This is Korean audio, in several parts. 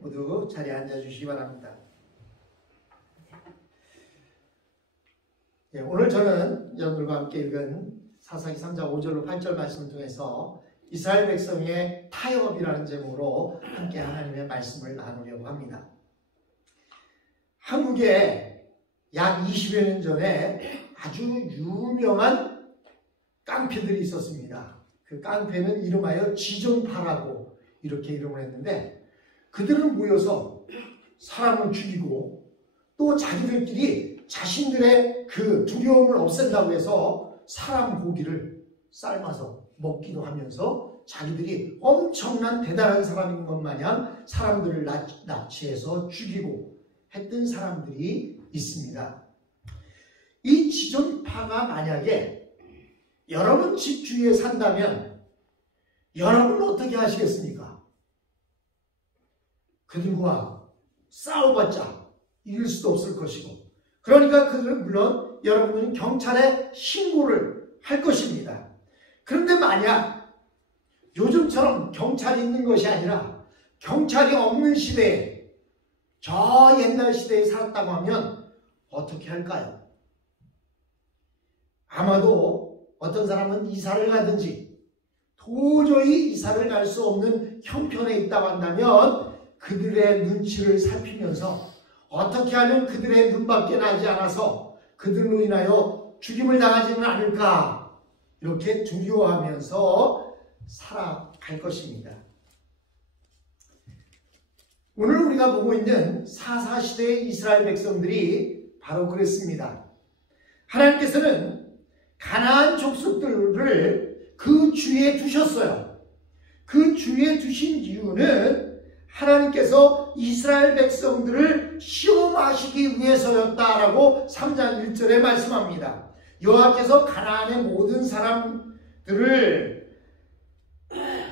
모두 자리에 앉아 주시기 바랍니다. 오늘 저는 여러분들과 함께 읽은 사사기 3장 5절로 8절 말씀을 통해서 이스라엘 백성의 타협이라는 제목으로 함께 하나님의 말씀을 나누려고 합니다. 한국에 약 20여 년 전에 아주 유명한 깡패들이 있었습니다. 그 깡패는 이름하여 지존파라고 이렇게 이름을 했는데, 그들은 모여서 사람을 죽이고 또 자기들끼리 자신들의 그 두려움을 없앤다고 해서 사람 고기를 삶아서 먹기도 하면서 자기들이 엄청난 대단한 사람인 것 마냥 사람들을 납치해서 죽이고 했던 사람들이 있습니다. 이 지존파가 만약에 여러분 집 주위에 산다면 여러분은 어떻게 하시겠습니까? 그들과 싸워봤자 이길 수도 없을 것이고, 그러니까 그들은 물론 여러분은 경찰에 신고를 할 것입니다. 그런데 만약 요즘처럼 경찰이 있는 것이 아니라 경찰이 없는 시대에, 저 옛날 시대에 살았다고 하면 어떻게 할까요? 아마도 어떤 사람은 이사를 가든지 도저히 이사를 갈 수 없는 형편에 있다고 한다면 그들의 눈치를 살피면서 어떻게 하면 그들의 눈밖에 나지 않아서 그들로 인하여 죽임을 당하지는 않을까, 이렇게 두려워하면서 살아갈 것입니다. 오늘 우리가 보고 있는 사사시대의 이스라엘 백성들이 바로 그랬습니다. 하나님께서는 가나안 족속들을 그 주위에 두셨어요. 그 주위에 두신 이유는 하나님께서 이스라엘 백성들을 시험하시기 위해서였다라고 3장 1절에 말씀합니다. 여호와께서 가나안의 모든 사람들을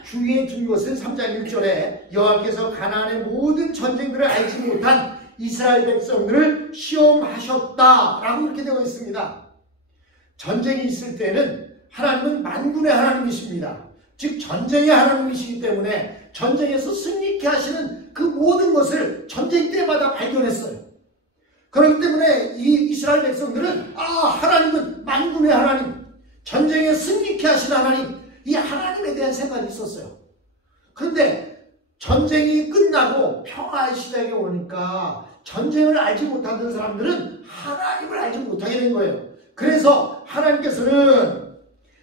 주위에 둔 것은 3장 1절에 여호와께서 가나안의 모든 전쟁들을 알지 못한 이스라엘 백성들을 시험하셨다라고 이렇게 되어 있습니다. 전쟁이 있을 때는 하나님은 만군의 하나님이십니다. 즉 전쟁의 하나님이시기 때문에 전쟁에서 승리케 하시는 그 모든 것을 전쟁 때마다 발견했어요. 그렇기 때문에 이 이스라엘 백성들은 하나님은 만군의 하나님, 전쟁에 승리케 하신 하나님, 이 하나님에 대한 생각이 있었어요. 그런데 전쟁이 끝나고 평화의 시대에 오니까 전쟁을 알지 못하던 사람들은 하나님을 알지 못하게 된 거예요. 그래서 하나님께서는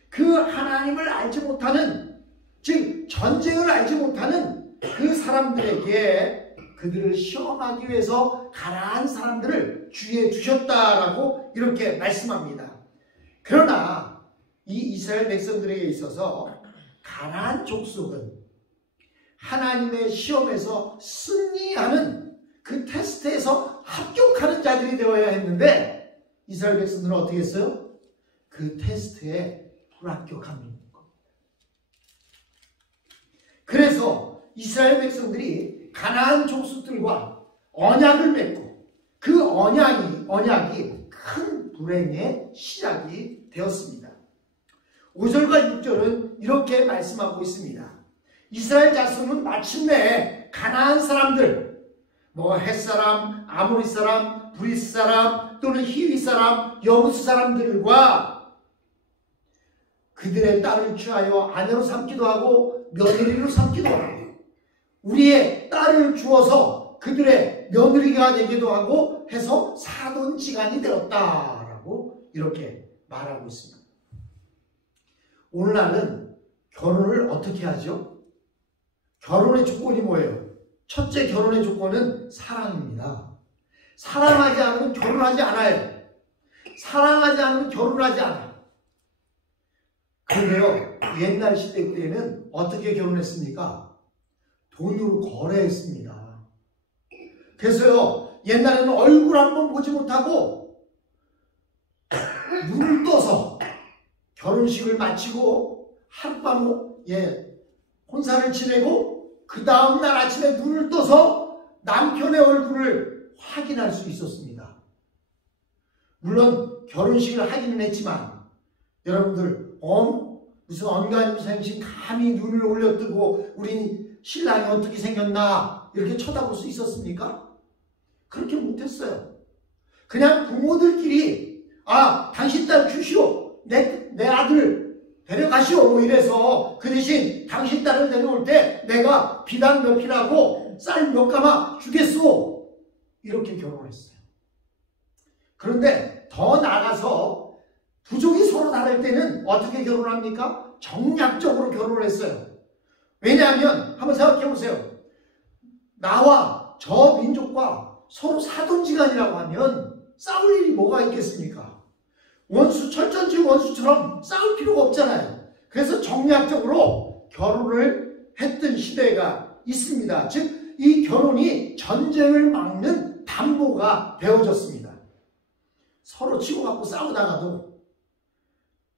그 하나님을 알지 못하는, 즉 전쟁을 알지 못하는 그 사람들에게 그들을 시험하기 위해서 가나안 사람들을 주위에 두셨다라고 이렇게 말씀합니다. 그러나 이 이스라엘 백성들에게 있어서 가나안 족속은 하나님의 시험에서 승리하는 그 테스트에서 합격하는 자들이 되어야 했는데, 이스라엘 백성들은 어떻게 했어요? 그 테스트에 불합격합니다. 그래서 이스라엘 백성들이 가나안 족속들과 언약을 맺고 그 언약이 큰 불행의 시작이 되었습니다. 5절과 6절은 이렇게 말씀하고 있습니다. 이스라엘 자손은 마침내 가나안 사람들, 헷사람, 아모리 사람, 브리스 사람, 또는 히위 사람, 여부스 사람들과 그들의 딸을 취하여 아내로 삼기도 하고 며느리로 삼기도 하고, 우리의 딸을 주어서 그들의 며느리가 되기도 하고 해서 사돈지간이 되었다라고 이렇게 말하고 있습니다. 오늘날은 결혼을 어떻게 하죠? 결혼의 조건이 뭐예요? 첫째 결혼의 조건은 사랑입니다. 사랑하지 않으면 결혼하지 않아요. 사랑하지 않으면 결혼하지 않아요. 그런데요, 옛날 시대 때에는 어떻게 결혼했습니까? 돈으로 거래했습니다. 그래서요, 옛날에는 얼굴 한번 보지 못하고 눈을 떠서 결혼식을 마치고 하룻밤 혼사를 지내고 그 다음날 아침에 눈을 떠서 남편의 얼굴을 확인할 수 있었습니다. 물론 결혼식을 하기는 했지만 여러분들 무슨 언감생심 감히 눈을 올려뜨고 우리 신랑이 어떻게 생겼나 이렇게 쳐다볼 수 있었습니까? 그렇게 못했어요. 그냥 부모들끼리 당신 딸 주시오. 내 아들 데려가시오. 뭐 이래서 그 대신 당신 딸을 데려올 때 내가 비단 몇 필하고 쌀 몇 가마 주겠소. 이렇게 결혼했어요. 그런데 더 나아가서 부족이 서로 다를 때는 어떻게 결혼합니까? 정략적으로 결혼을 했어요. 왜냐하면 한번 생각해 보세요. 나와 저 민족과 서로 사돈지간이라고 하면 싸울 일이 뭐가 있겠습니까? 철전지 원수처럼 싸울 필요가 없잖아요. 그래서 정략적으로 결혼을 했던 시대가 있습니다. 즉 이 결혼이 전쟁을 막는 담보가 되어졌습니다. 서로 치고받고 싸우다가도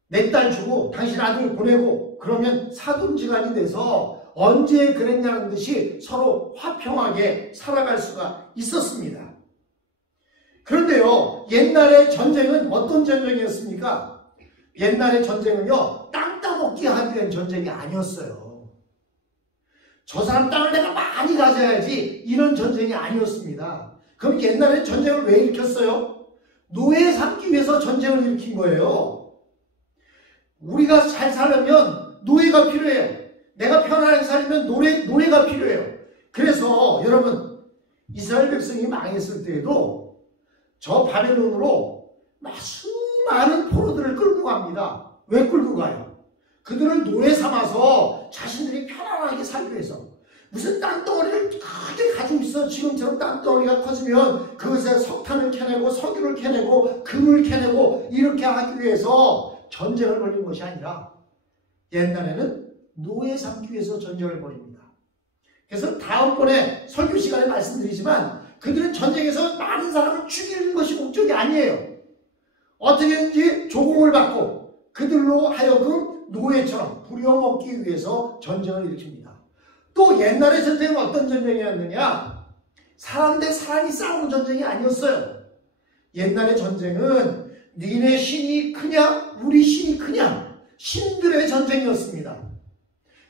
내 딸 주고 당신 아들 보내고 그러면 사돈지간이 돼서 언제 그랬냐는 듯이 서로 화평하게 살아갈 수가 있었습니다. 그런데요, 옛날의 전쟁은 어떤 전쟁이었습니까? 옛날의 전쟁은요, 땅 따먹기 하기 위한 전쟁이 아니었어요. 저 사람 땅을 내가 많이 가져야지 이런 전쟁이 아니었습니다. 그럼 옛날에 전쟁을 왜 일으켰어요? 노예 삼기 위해서 전쟁을 일으킨 거예요. 우리가 잘 살려면 노예가 필요해요. 내가 편안하게 살면 노예가 필요해요. 그래서 여러분, 이스라엘 백성이 망했을 때에도 저 바벨론으로 수많은 포로들을 끌고 갑니다. 왜 끌고 가요? 그들을 노예 삼아서 자신들이 편안하게 살기 위해서. 무슨 땅덩어리를 크게 가지고 있어. 지금처럼 땅덩어리가 커지면 그것에 석탄을 캐내고 석유를 캐내고 금을 캐내고 이렇게 하기 위해서 전쟁을 벌인 것이 아니라 옛날에는 노예 삼기 위해서 전쟁을 벌입니다. 그래서 다음번에 설교 시간에 말씀드리지만 그들은 전쟁에서 많은 사람을 죽이는 것이 목적이 아니에요. 어떻게든지 조공을 받고 그들로 하여금 노예처럼 부려먹기 위해서 전쟁을 일으킵니다. 또 옛날의 전쟁은 어떤 전쟁이었느냐? 사람 대 사람이 싸우는 전쟁이 아니었어요. 옛날의 전쟁은 니네 신이 크냐 우리 신이 크냐 신들의 전쟁이었습니다.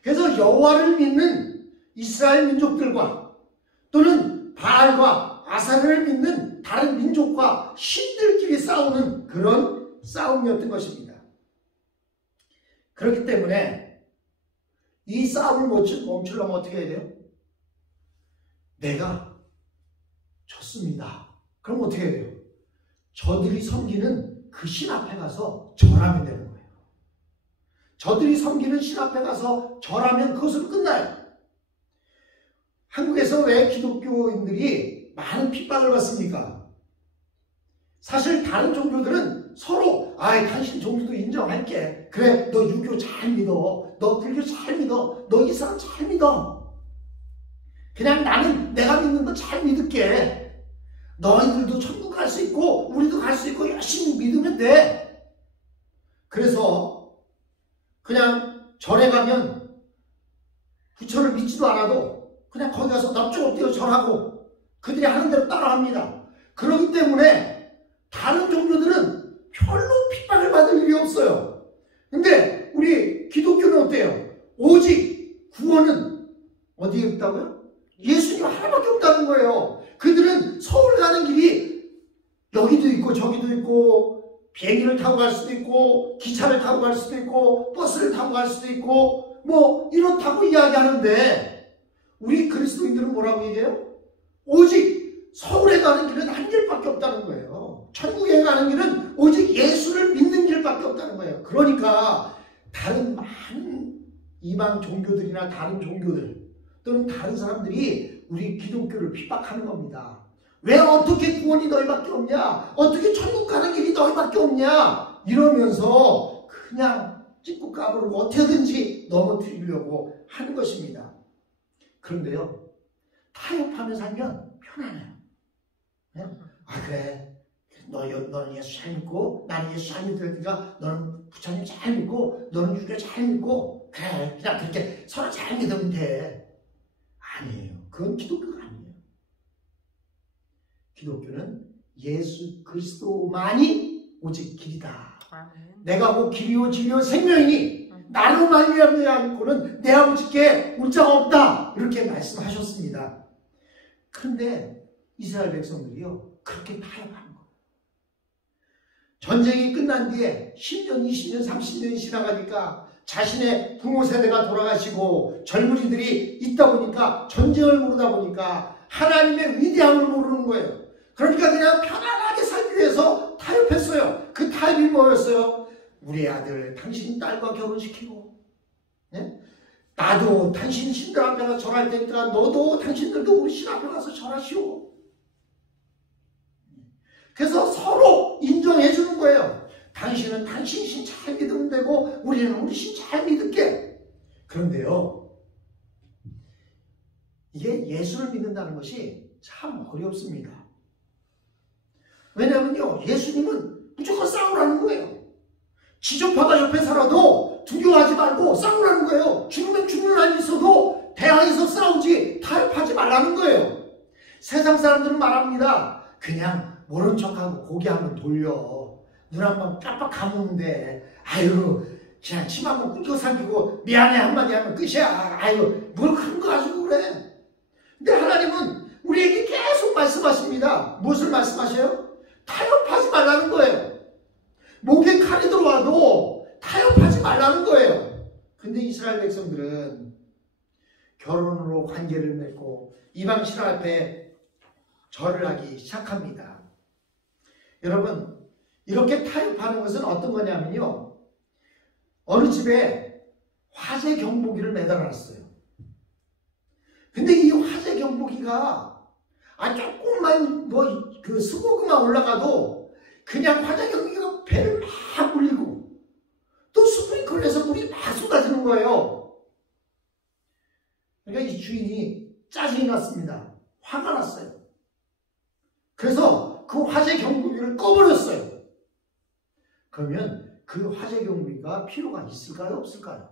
그래서 여호와를 믿는 이스라엘 민족들과 또는 바알과 아사를 믿는 다른 민족과 신들끼리 싸우는 그런 싸움이었던 것입니다. 그렇기 때문에 이 싸움을 멈추려면 어떻게 해야 돼요? 내가 졌습니다. 그럼 어떻게 해야 돼요? 저들이 섬기는 그 신 앞에 가서 절하면 되는 거예요. 저들이 섬기는 신 앞에 가서 절하면 그것으로 끝나요. 한국에서 왜 기독교인들이 많은 핍박을 받습니까? 사실 다른 종교들은 서로 당신 종교도 인정할게. 그래, 너 유교 잘 믿어. 너 불교 잘 믿어. 너 이슬람 잘 믿어. 그냥 나는 내가 믿는 거 잘 믿을게. 너희들도 천국 갈 수 있고 우리도 갈 수 있고 열심히 믿으면 돼. 그래서 그냥 절에 가면 부처를 믿지도 않아도 그냥 거기 가서 납작 엎드려 절하고 그들이 하는 대로 따라합니다. 그렇기 때문에 다른 종교들은 별로 핍박을 받을 일이 없어요. 근데 우리 기독교는 어때요? 오직 구원은 어디에 있다고요? 예수님 하나밖에 없다는 거예요. 그들은 서울 가는 길이 여기도 있고 저기도 있고 비행기를 타고 갈 수도 있고 기차를 타고 갈 수도 있고 버스를 타고 갈 수도 있고 뭐 이렇다고 이야기하는데 우리 그리스도인들은 뭐라고 얘기해요? 오직 서울에 가는 길은 한 길밖에 없다는 거예요. 천국에 가는 길은 오직 예수를 믿는 길밖에 없다는 거예요. 그러니까 다른 많은 이방 종교들이나 다른 종교들 또는 다른 사람들이 우리 기독교를 핍박하는 겁니다. 왜 어떻게 구원이 너희밖에 없냐? 어떻게 천국 가는 길이 너희밖에 없냐? 이러면서 그냥 찍고 까부르고 어떻게든지 넘어뜨리려고 하는 것입니다. 그런데요, 타협하며 살면 편안해요. 그래. 너는 예수 잘 믿고 나는 예수 잘 믿으니까 너는 부처님 잘 믿고 너는 유교 잘 믿고 그래 그냥 그렇게 서로 잘 믿으면 돼. 아니에요. 그건 기독교가 아니에요. 기독교는 예수 그리스도만이 오직 길이다. 내가 곧 길이요 진리요 생명이니 나로 말미암지 않고는 내 아버지께 올 자가 없다. 이렇게 말씀하셨습니다. 그런데 이스라엘 백성들이요, 그렇게 타협하는 거예요. 전쟁이 끝난 뒤에 10년, 20년, 30년이 지나가니까 자신의 부모 세대가 돌아가시고 젊은이들이 있다 보니까, 전쟁을 모르다 보니까 하나님의 위대함을 모르는 거예요. 그러니까 그냥 편안하게 살기 위해서 타협했어요. 그 타협이 뭐였어요? 우리 아들 당신 딸과 결혼시키고, 네? 나도 당신 신들 앞에 가서 절할 테니까 너도 당신들도 우리 신 앞에 가서 절하시오. 그래서 서로 인정해 주는 거예요. 당신은 당신 신 잘 믿으면 되고 우리는 우리 신 잘 믿을게. 그런데요, 이게 예수를 믿는다는 것이 참 어렵습니다. 왜냐하면요, 예수님은 무조건 싸우라는 거예요. 지존파가 옆에 살아도 두려워하지 말고 싸우라는 거예요. 죽으면 죽는 한이 있어도 대항해서 싸우지 타협하지 말라는 거예요. 세상 사람들은 말합니다. 그냥 모른 척하고 고개 한번 돌려. 눈 한번 깜빡 감으는데, 아유, 그냥 침 한번 꿀꺽 삼키고 미안해 한마디 하면 끝이야. 아유, 뭘 그런 거 가지고 그래. 근데 하나님은 우리에게 계속 말씀하십니다. 무엇을 말씀하셔요? 타협하지 말라는 거예요. 목에 칼이 들어와도 타협하지 말라는 거예요. 근데 이스라엘 백성들은 결혼으로 관계를 맺고 이방 신하 앞에 절을 하기 시작합니다. 여러분, 이렇게 타협하는 것은 어떤 거냐면요, 어느 집에 화재 경보기를 매달아놨어요. 근데 이 화재 경보기가 조금만 그 스모그만 올라가도 그냥 화재 경보기가 배를 막 울리고 또 스프링클러에서 물이 막 쏟아지는 거예요. 그러니까 이 주인이 짜증이 났습니다. 화가 났어요. 그래서 그 화재 경보기를 꺼버렸어요. 그러면 그 화재 경보기가 필요가 있을까요? 없을까요?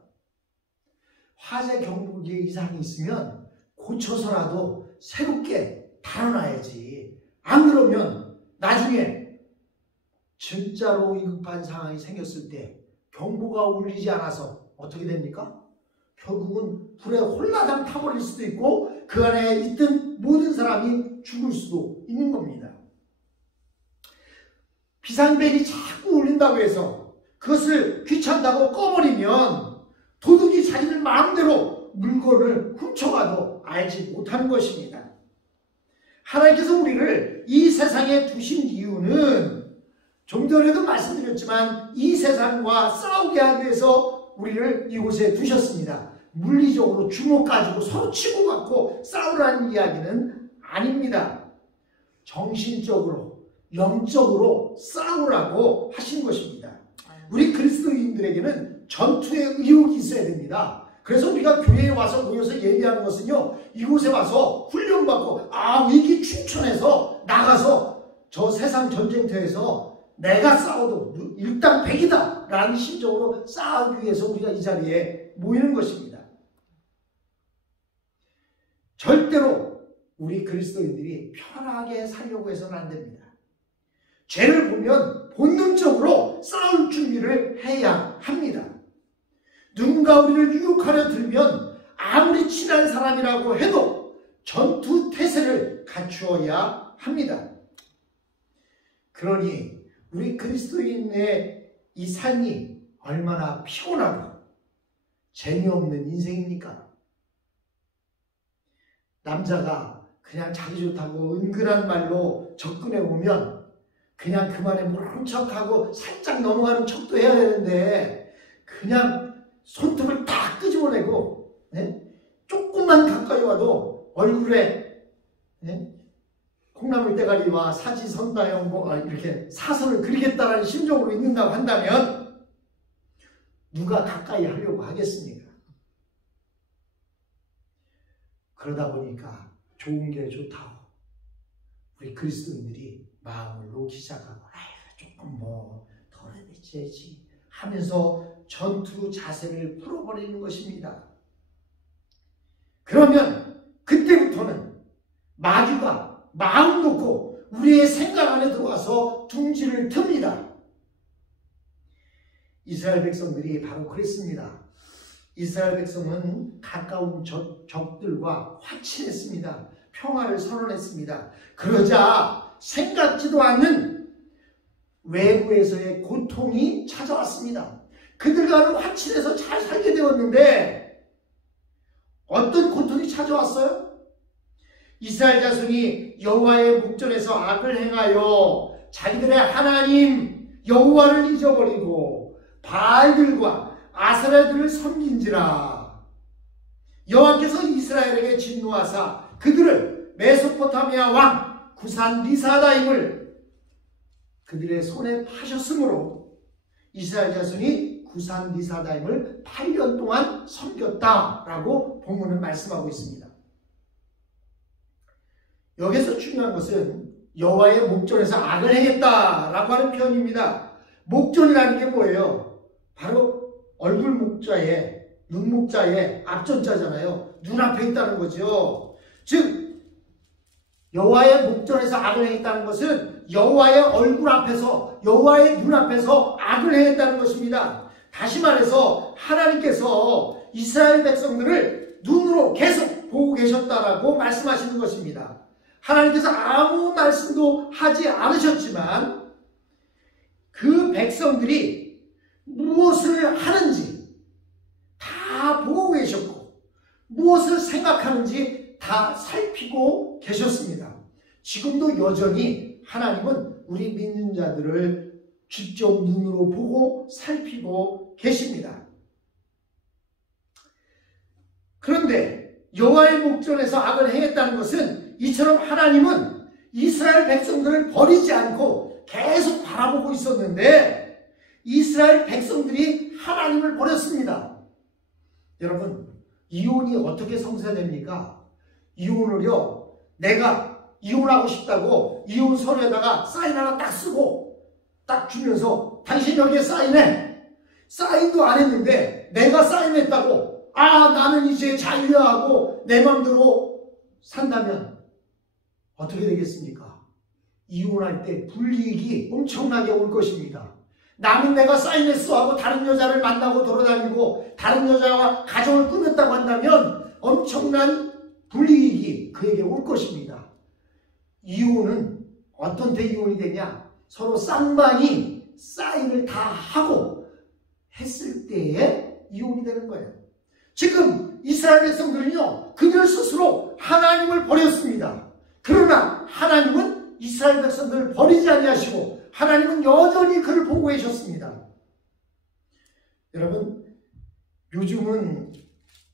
화재 경보기에 이상이 있으면 고쳐서라도 새롭게 달아놔야지. 안 그러면 나중에 진짜로 위급한 상황이 생겼을 때 경보가 울리지 않아서 어떻게 됩니까? 결국은 불에 홀라당 타버릴 수도 있고 그 안에 있던 모든 사람이 죽을 수도 있는 겁니다. 비상벨이 자꾸 울린다고 해서 그것을 귀찮다고 꺼버리면 도둑이 자기들 마음대로 물건을 훔쳐가도 알지 못하는 것입니다. 하나님께서 우리를 이 세상에 두신 이유는 좀 전에도 말씀드렸지만 이 세상과 싸우게 하기 위해서 우리를 이곳에 두셨습니다. 물리적으로 주먹 가지고 서로 치고 받고 싸우라는 이야기는 아닙니다. 정신적으로, 영적으로 싸우라고 하신 것입니다. 우리 그리스도인들에게는 전투의 의욕이 있어야 됩니다. 그래서 우리가 교회에 와서 모여서 예배하는 것은요, 이곳에 와서 훈련받고 위기 충천해서 나가서 저 세상 전쟁터에서 내가 싸워도 일당백이다 라는 심정으로 싸우기 위해서 우리가 이 자리에 모이는 것입니다. 절대로 우리 그리스도인들이 편하게 살려고 해서는 안 됩니다. 죄를 보면 본능적으로 싸울 준비를 해야 합니다. 누군가 우리를 유혹하려 들면 아무리 친한 사람이라고 해도 전투 태세를 갖추어야 합니다. 그러니 우리 그리스도인의 이 삶이 얼마나 피곤하고 재미없는 인생입니까? 남자가 그냥 자기 좋다고 은근한 말로 접근해 오면 그냥 그 말에 모른 척하고 살짝 넘어가는 척도 해야 되는데 그냥 손톱을 다 끄집어내고 조금만 가까이 와도 얼굴에 콩나물 대가리와 사지선다형 이렇게 사선을 그리겠다라는 심정으로 있는다고 한다면 누가 가까이 하려고 하겠습니까? 그러다 보니까 좋은 게 좋다고 우리 그리스도인들이 마음을 놓기 시작하고 조금 덜어내야지 하면서 전투 자세를 풀어버리는 것입니다. 그러면 그때부터는 마귀가 마음 놓고 우리의 생각 안에 들어와서 둥지를 틉니다. 이스라엘 백성들이 바로 그랬습니다. 이스라엘 백성은 가까운 적들과 화친했습니다. 평화를 선언했습니다. 그러자 생각지도 않는 외부에서의 고통이 찾아왔습니다. 그들과는 화친해서 잘 살게 되었는데 어떤 고통이 찾아왔어요? 이스라엘 자손이 여호와의 목전에서 악을 행하여 자기들의 하나님 여호와를 잊어버리고 바알들과 아세라들을 섬긴지라. 여호와께서 이스라엘에게 진노하사 그들을 메소포타미아 왕 구산 리사다임을 그들의 손에 파셨으므로 이스라엘 자손이 구산 리사다임을 8년 동안 섬겼다라고 본문은 말씀하고 있습니다. 여기서 중요한 것은 여호와의 목전에서 악을 행했다라고 하는 표현입니다. 목전이라는 게 뭐예요? 바로 얼굴 목자에 눈목자에 앞전자잖아요. 눈앞에 있다는 거죠. 즉 여호와의 목전에서 악을 행했다는 것은 여호와의 얼굴 앞에서 여호와의 눈앞에서 악을 행했다는 것입니다. 다시 말해서 하나님께서 이스라엘 백성들을 눈으로 계속 보고 계셨다라고 말씀하시는 것입니다. 하나님께서 아무 말씀도 하지 않으셨지만 그 백성들이 무엇을 하는지 다 보고 계셨고 무엇을 생각하는지 다 살피고 계셨습니다. 지금도 여전히 하나님은 우리 믿는 자들을 직접 눈으로 보고 살피고 계십니다. 그런데 여호와의 목전에서 악을 행했다는 것은 이처럼 하나님은 이스라엘 백성들을 버리지 않고 계속 바라보고 있었는데 이스라엘 백성들이 하나님을 버렸습니다. 여러분, 이혼이 어떻게 성사됩니까? 이혼을요, 내가 이혼하고 싶다고 이혼 서류에다가 사인 하나 딱 쓰고 딱 주면서 당신 여기에 사인해. 사인도 안 했는데 내가 사인했다고 나는 이제 자유야 하고 내 마음대로 산다면 어떻게 되겠습니까? 이혼할 때 불이익이 엄청나게 올 것입니다. 나는 내가 사인했어 하고 다른 여자를 만나고 돌아다니고 다른 여자와 가정을 꾸몄다고 한다면 엄청난 불이익이 그에게 올 것입니다. 이혼은 어떤 때 이혼이 되냐? 서로 쌍방이 사인을 다 하고 했을 때에 이혼이 되는 거예요. 지금 이스라엘 백성들은요, 그들 스스로 하나님을 버렸습니다. 그러나 하나님은 이스라엘 백성들을 버리지 아니하시고 하나님은 여전히 그를 보고 계셨습니다. 여러분, 요즘은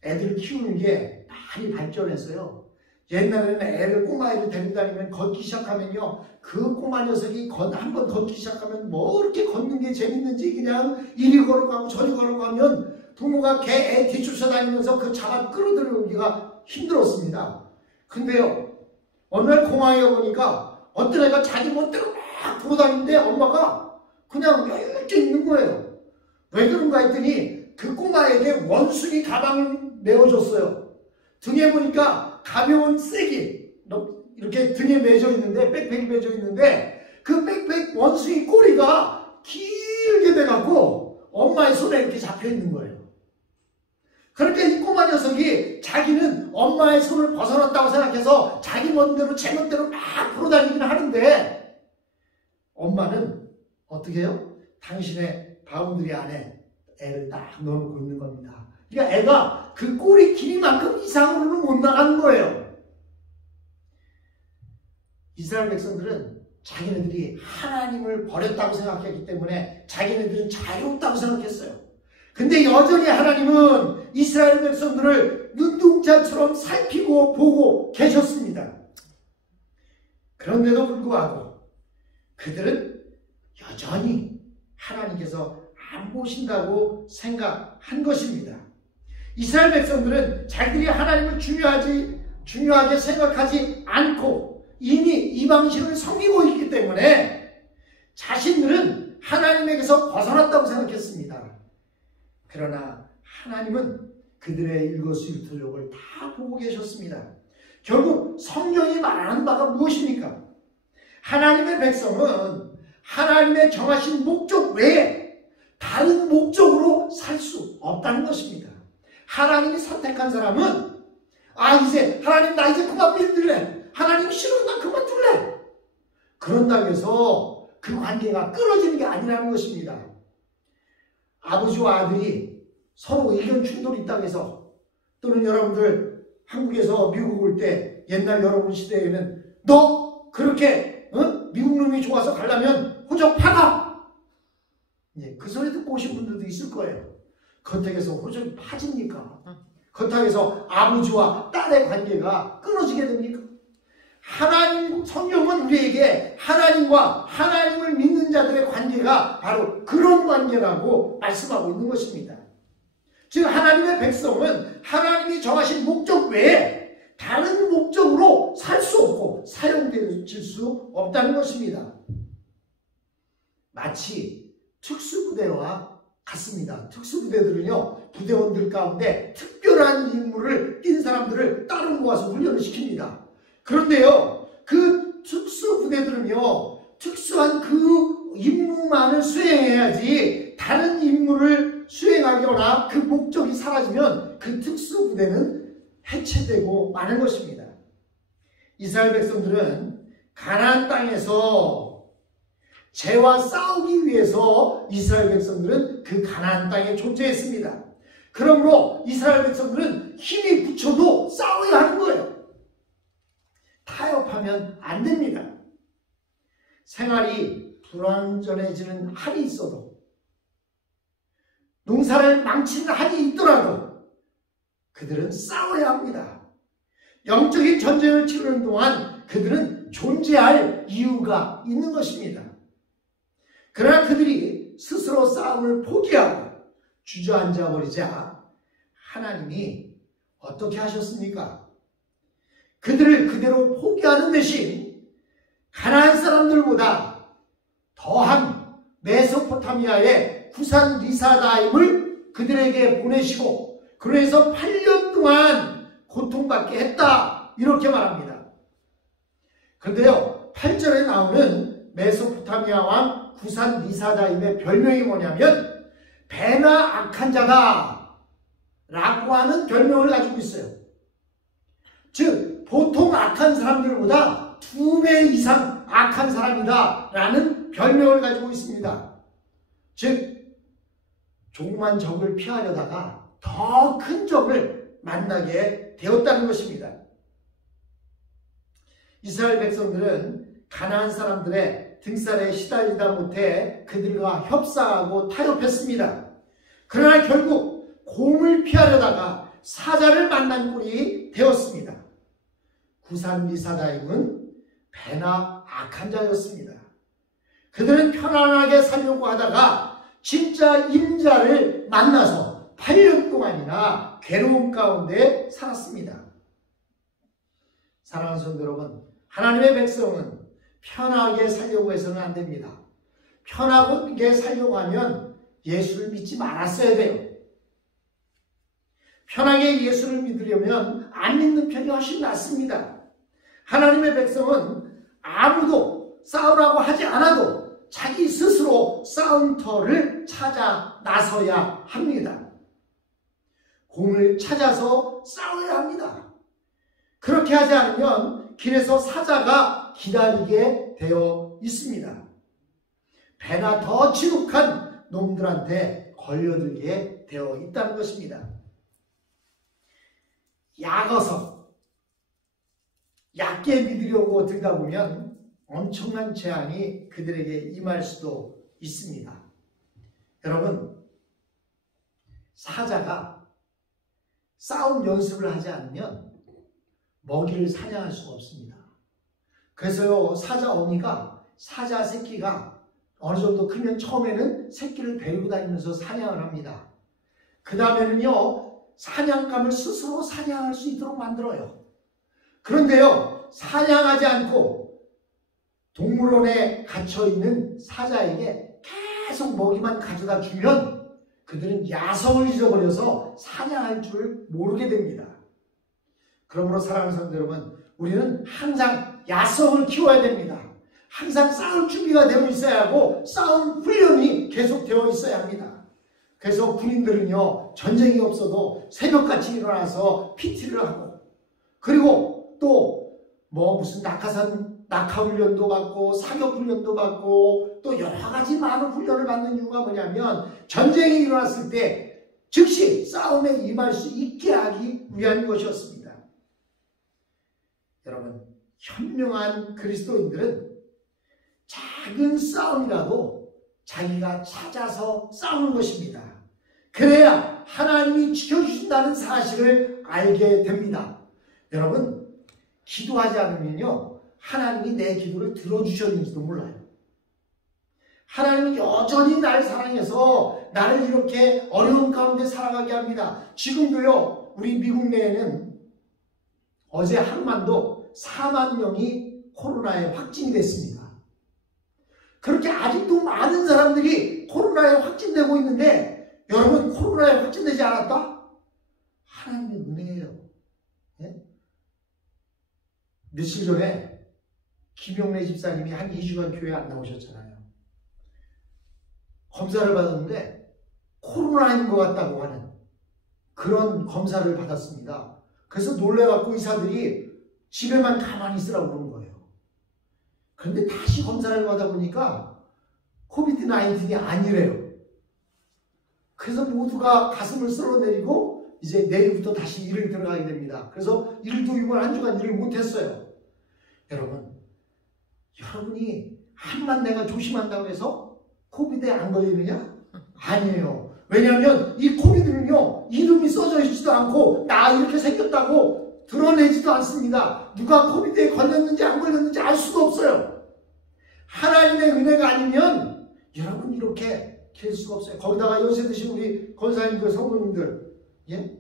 애들 키우는 게 많이 발전했어요. 옛날에는 애를 꼬마애를 데리고 다니면 걷기 시작하면요, 그 꼬마 녀석이 한번 걷기 시작하면 뭐 이렇게 걷는 게 재밌는지 그냥 이리 걸어가고 저리 걸어가면 부모가 애 뒤쫓아다니면서 그 잡아 끌어들이기가 힘들었습니다. 근데요, 어느 날 공항에 보니까 어떤 애가 자기 멋대로 막 돌아다니는데 엄마가 그냥 이렇게 있는 거예요. 왜 그런가 했더니 그 꼬마에게 원숭이 가방을 메어줬어요. 등에 보니까 가벼운 쐐기 이렇게 등에 매져 있는데, 백팩이 매져 있는데 그 백팩 원숭이 꼬리가 길게 돼갖고 엄마의 손에 이렇게 잡혀 있는 거예요. 그러니까 이 꼬마 녀석이 자기는 엄마의 손을 벗어났다고 생각해서 자기 멋대로 제 멋대로 막 돌아다니긴 하는데 엄마는 어떻게 해요? 당신의 바운드리 안에 애를 딱 넣어놓고 있는 겁니다. 그러니까 애가 그 꼬리 길이만큼 이상으로는 못 나가는 거예요. 이스라엘 백성들은 자기네들이 하나님을 버렸다고 생각했기 때문에 자기네들은 자유롭다고 생각했어요. 근데 여전히 하나님은 이스라엘 백성들을 눈동자처럼 살피고 보고 계셨습니다. 그런데도 불구하고 그들은 여전히 하나님께서 안 보신다고 생각한 것입니다. 이스라엘 백성들은 자기들이 하나님을 중요하게 생각하지 않고 이미 이방신을 섬기고 있기 때문에 자신들은 하나님에게서 벗어났다고 생각했습니다. 그러나 하나님은 그들의 일거수일투족을 다 보고 계셨습니다. 결국 성경이 말하는 바가 무엇입니까? 하나님의 백성은 하나님의 정하신 목적 외에 다른 목적으로 살 수 없다는 것입니다. 하나님이 선택한 사람은 이제 하나님 나 이제 그만 믿을래. 하나님 싫어 나 그만둘래. 그런다고 해서 그 관계가 끊어지는 게 아니라는 것입니다. 아버지와 아들이 서로 의견 충돌이 있다고 해서, 또는 여러분들 한국에서 미국 올 때 옛날 여러분 시대에는 너 그렇게 미국 놈이 좋아서 가려면 호적 파가, 그 소리 듣고 오신 분들도 있을 거예요. 그렇다고 해서 호적이 파집니까? 그렇다고 해서 아버지와 딸의 관계가 끊어지게 됩니까? 하나님, 성경은 우리에게 하나님과 하나님을 믿는 자들의 관계가 바로 그런 관계라고 말씀하고 있는 것입니다. 즉 하나님의 백성은 하나님이 정하신 목적 외에 다른 목적으로 살 수 없고 사용될 수 없다는 것입니다. 마치 특수부대와 같습니다. 특수부대들은요, 부대원들 가운데 특별한 임무를 띈 사람들을 따로 모아서 훈련을 시킵니다. 그런데요, 그 특수부대들은요, 특수한 그 임무만을 수행해야지 다른 임무를 수행하거나 그 목적이 사라지면 그 특수부대는 해체되고 마는 것입니다. 이스라엘 백성들은 가나안 땅에서 죄와 싸우기 위해서 이스라엘 백성들은 그 가나안 땅에 존재했습니다. 그러므로 이스라엘 백성들은 힘이 붙여도 싸워야 하는 거예요. 타협하면 안 됩니다. 생활이 불완전해지는 한이 있어도, 농사를 망치는 한이 있더라도 그들은 싸워야 합니다. 영적인 전쟁을 치르는 동안 그들은 존재할 이유가 있는 것입니다. 그러나 그들이 스스로 싸움을 포기하고 주저앉아 버리자 하나님이 어떻게 하셨습니까? 그들을 그대로 포기하는 대신 가나안 사람들보다 더한 메소포타미아의 구산 리사다임을 그들에게 보내시고 그래서 8년 동안 고통받게 했다, 이렇게 말합니다. 그런데요, 8절에 나오는 메소포타미아 왕 구산 리사다임의 별명이 뭐냐면 배나 악한 자다 라고 하는 별명을 가지고 있어요. 즉 보통 악한 사람들보다 2배 이상 악한 사람이다 라는 별명을 가지고 있습니다. 즉 조그만 적을 피하려다가 더 큰 적을 만나게 되었다는 것입니다. 이스라엘 백성들은 가나안 사람들의 등살에 시달리다 못해 그들과 협상하고 타협했습니다. 그러나 결국 곰을 피하려다가 사자를 만난 꼴이 되었습니다. 구산 리사다임은 배나 악한 자였습니다. 그들은 편안하게 살려고 하다가 진짜 임자를 만나서 8년 동안이나 괴로움 가운데 살았습니다. 사랑하는 성도 여러분, 하나님의 백성은 편하게 살려고 해서는 안 됩니다. 편하게 살려고 하면 예수를 믿지 말았어야 돼요. 편하게 예수를 믿으려면 안 믿는 편이 훨씬 낫습니다. 하나님의 백성은 아무도 싸우라고 하지 않아도 자기 스스로 싸움터를 찾아 나서야 합니다. 공을 찾아서 싸워야 합니다. 그렇게 하지 않으면 길에서 사자가 기다리게 되어 있습니다. 배나 더 지독한 놈들한테 걸려들게 되어 있다는 것입니다. 약어서 얕게 믿으려고 들다 보면 엄청난 재앙이 그들에게 임할 수도 있습니다. 여러분, 사자가 싸움 연습을 하지 않으면 먹이를 사냥할 수가 없습니다. 그래서요, 사자 어미가, 사자 새끼가 어느 정도 크면 처음에는 새끼를 데리고 다니면서 사냥을 합니다. 그 다음에는요, 사냥감을 스스로 사냥할 수 있도록 만들어요. 그런데요, 사냥하지 않고 동물원에 갇혀있는 사자에게 계속 먹이만 가져다 주면 그들은 야성을 잊어버려서 사냥할 줄 모르게 됩니다. 그러므로 사랑하는 성도 여러분, 우리는 항상 야성을 키워야 됩니다. 항상 싸울 준비가 되어 있어야 하고 싸움 훈련이 계속 되어 있어야 합니다. 그래서 군인들은요, 전쟁이 없어도 새벽같이 일어나서 PT를 하고 그리고 또 뭐 무슨 낙하 훈련도 받고 사격 훈련도 받고 또 여러 가지 많은 훈련을 받는 이유가 뭐냐면 전쟁이 일어났을 때 즉시 싸움에 임할 수 있게 하기 위한 것이었습니다. 여러분, 현명한 그리스도인들은 작은 싸움이라도 자기가 찾아서 싸우는 것입니다. 그래야 하나님이 지켜주신다는 사실을 알게 됩니다. 여러분, 기도하지 않으면요, 하나님이 내 기도를 들어주셨는지도 몰라요. 하나님은 여전히 날 사랑해서 나를 이렇게 어려운 가운데 살아가게 합니다. 지금도요, 우리 미국 내에는 어제 하루만도 4만 명이 코로나에 확진이 됐습니다. 그렇게 아직도 많은 사람들이 코로나에 확진되고 있는데, 여러분, 코로나에 확진되지 않았다? 하나님의 은혜예요. 예? 며칠 전에 김용래 집사님이 한 2주간 교회 안 나오셨잖아요. 검사를 받았는데 코로나인 것 같다고 하는 그런 검사를 받았습니다. 그래서 놀래갖고 의사들이 집에만 가만히 있으라고 그러는 거예요. 그런데 다시 검사를 받아보니까 코비드-19이 아니래요. 그래서 모두가 가슴을 쓸어내리고 이제 내일부터 다시 일을 들어가게 됩니다. 그래서 일도 이번 한 주간 일을 못했어요. 여러분이 한만 내가 조심한다고 해서 코비드에 안 걸리느냐? 아니에요. 왜냐하면 이 코비드는요, 이름이 써져 있지도 않고 나 이렇게 생겼다고 드러내지도 않습니다. 누가 코비드에 걸렸는지 안 걸렸는지 알 수도 없어요. 하나님의 은혜가 아니면 여러분 이렇게 될 수가 없어요. 거기다가 연세 드신 우리 권사님들, 성도님들, 예?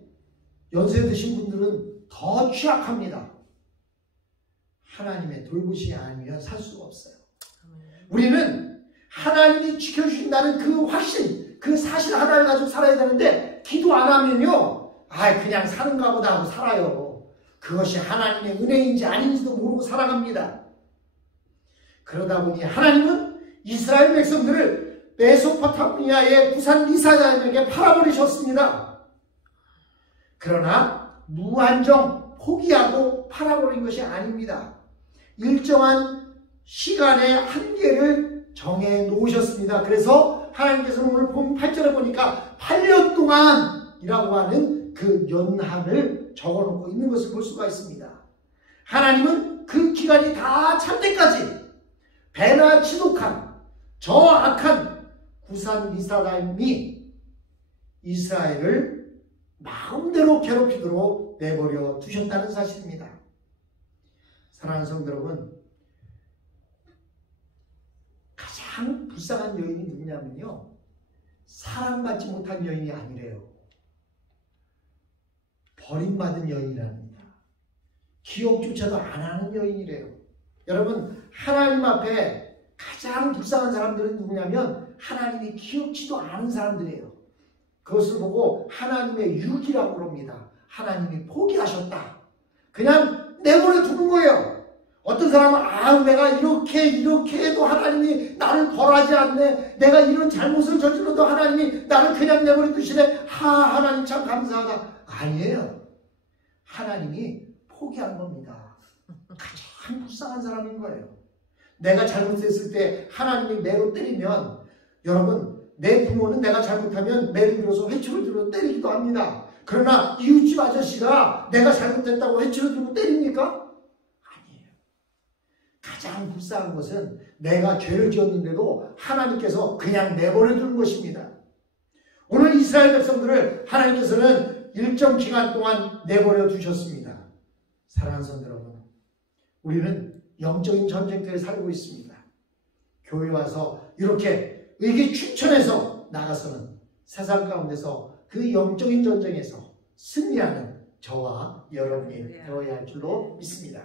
연세 드신 분들은 더 취약합니다. 하나님의 돌보심이 아니면 살 수가 없어요. 우리는 하나님이 지켜주신다는 그 확신, 그 사실 하나를 가지고 살아야 되는데 기도 안 하면요, 그냥 사는가 보다 하고 살아요. 그것이 하나님의 은혜인지 아닌지도 모르고 살아갑니다. 그러다 보니 하나님은 이스라엘 백성들을 메소포타미아의 부산 리사자에게 팔아버리셨습니다. 그러나 무한정 포기하고 팔아버린 것이 아닙니다. 일정한 시간의 한계를 정해 놓으셨습니다. 그래서 하나님께서는 오늘 본 8절에 보니까 8년 동안이라고 하는 그 연한을 적어놓고 있는 것을 볼 수가 있습니다. 하나님은 그 기간이 다 찰 때까지 배나 지독한 저 악한 구산 리사라임이 이스라엘을 마음대로 괴롭히도록 내버려 두셨다는 사실입니다. 사랑하는 성도 여러분, 가장 불쌍한 여인이 누구냐면요, 사랑받지 못한 여인이 아니래요. 버림받은 여인이랍니다. 기억조차도 안 하는 여인이래요. 여러분, 하나님 앞에 가장 불쌍한 사람들은 누구냐면 하나님이 기억지도 않은 사람들이에요. 그것을 보고 하나님의 유기라고 그럽니다. 하나님이 포기하셨다. 그냥 내버려 두는 거예요. 어떤 사람은 내가 이렇게 해도 하나님이 나를 벌하지 않네. 내가 이런 잘못을 저질러도 하나님이 나를 그냥 내버려 두시네. 하나님 참 감사하다. 아니에요. 하나님이 포기한 겁니다. 가장 불쌍한 사람인 거예요. 내가 잘못했을 때 하나님이 매로 때리면, 여러분, 내 부모는 내가 잘못하면 매를 들어서 회초를 들어 때리기도 합니다. 그러나 이웃집 아저씨가 내가 잘못했다고 회초를 들고 때립니까? 아니에요. 가장 불쌍한 것은 내가 죄를 지었는데도 하나님께서 그냥 내버려 두는 것입니다. 오늘 이스라엘 백성들을 하나님께서는 일정 기간 동안 내버려 두셨습니다. 사랑하는 성도 여러분, 우리는 영적인 전쟁터에 살고 있습니다. 교회 와서 이렇게 의기 충천해서 나가서는 세상 가운데서 그 영적인 전쟁에서 승리하는 저와 여러분이 되어야 할 줄로 믿습니다.